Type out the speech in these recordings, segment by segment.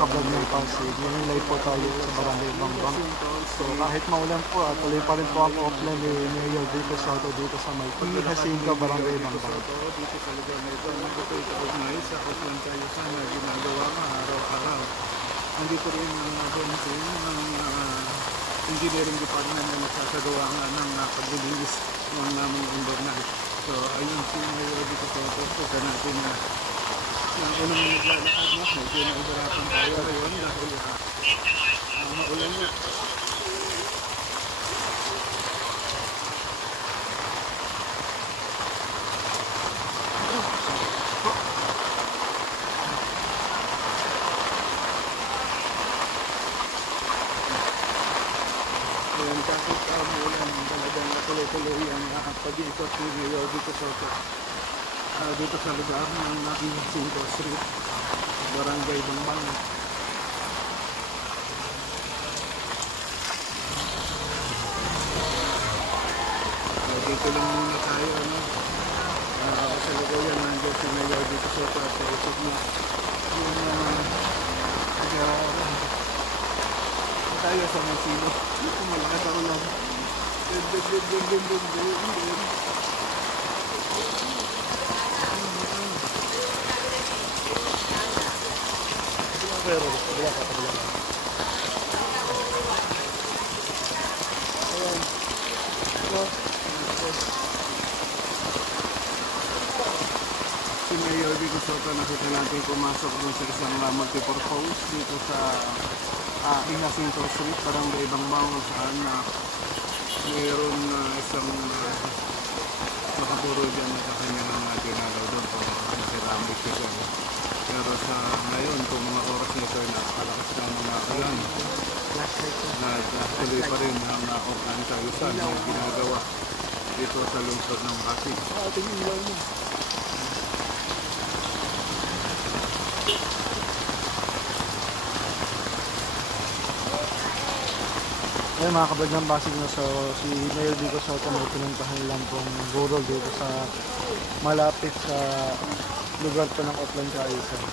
kablog ng Pasig. Yung live po tayo sa Barangay Bangbang. So kahit maulan po, tuloy pa rin po ang offline ni Mayor dito sa may Jacinto, Barangay Bangbang. Dito sa lugar na ito, nagtutuloy kaugnay sa offline tayo sana ginagawa nga araw-araw. Nandito rin ang bonsin ng engineering department na nagsasagawa nga ng paglilinis ng naming invernal. So ayun si Mayor dito sa ito, sa natin na yung unang naglalakad na, medyo naibarapan tayo ngayon dahil maulan nga. Ayan, kahit maulan, talagang tuloy-tuloy ang pag-iikot ni Mayor dito sa lugar ng Jacinto Street, Barangay Bangbang. Dito lang muna tayo, sa lugar yan, nandiyan si Mayor dito sa ikot niya. Tayo sa Masino. Malakas ako lang. Pero, wala ka pala. Ayan. Si Mayor Vico Soto, nakita natin pumasok dun sa isang multipurpose dito sa Jacinto Street, Barangay Bangbang, saan mayroon isang makapuro dyan na sa kanyang ginagaw doon kung ceramic siya. Pero sa ngayon, kung mga oras nito ay napakalakas na mga ulan, tuloy pa rin ang organization na ginagawa dito sa lungsod ng Pasig. Tingin lang mo. Ayun mga kablog ng Pasig na, so si Mayor Vico Soto may pinuntahan lang pong burol dito sa malapit sa lugar po ng offline kaisan.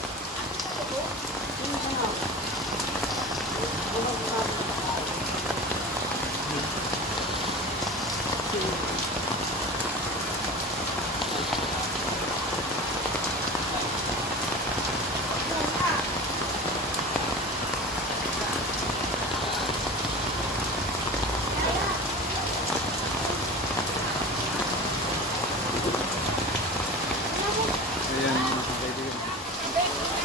Ayan mga kaibigan.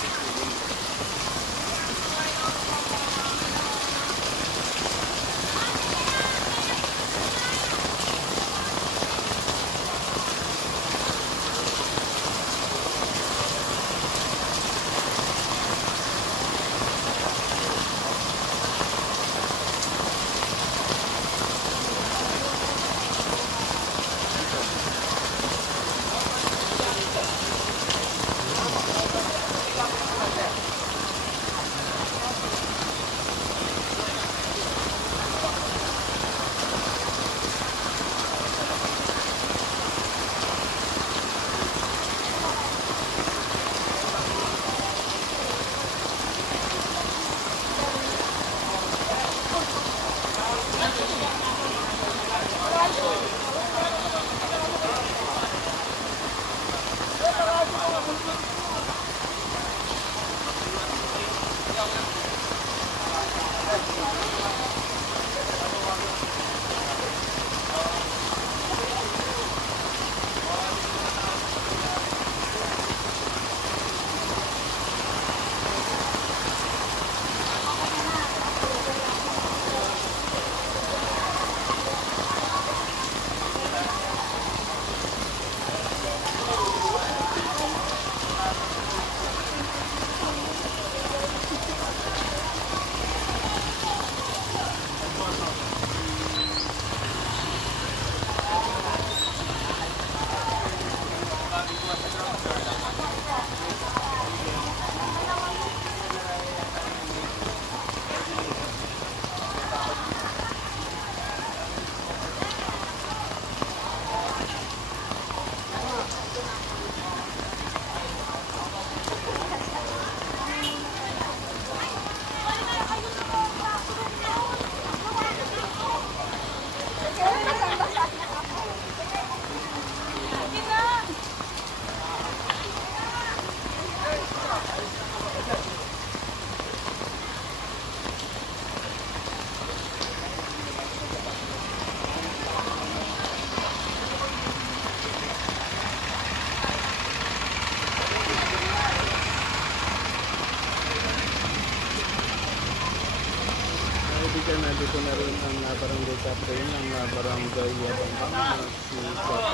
kaibigan, nandito na rin ang barangay captain ng barangay Bambang, si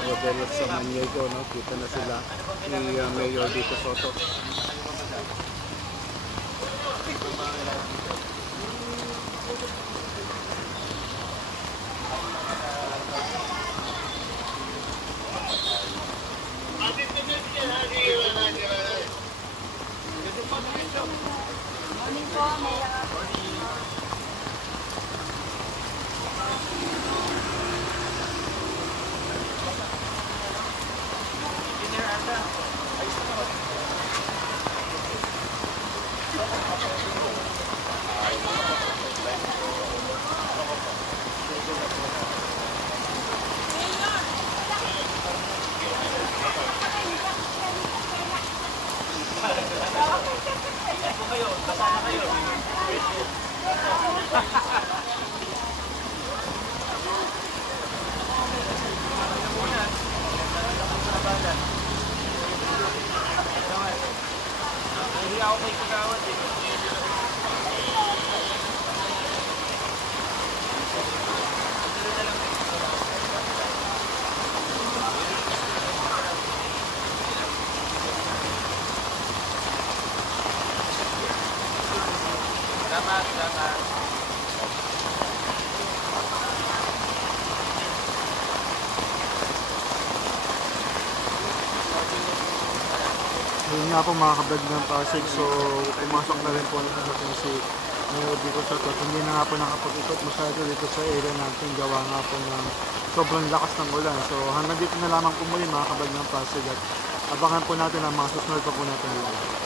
Rodel Samaniego, no? Kita na sila ni Mayor Vico Soto. Yun nga po mga kablog ng Pasig, so pumasok na rin po natin si Mayor Vico Soto. Hindi na nga po nakapag-ikot masyado dito sa area natin, gawa nga po ng sobrang lakas ng ulan. So hanggang dito na lamang po muli mga kablog ng Pasig, at abangan po natin ang mga susunod pa po natin live.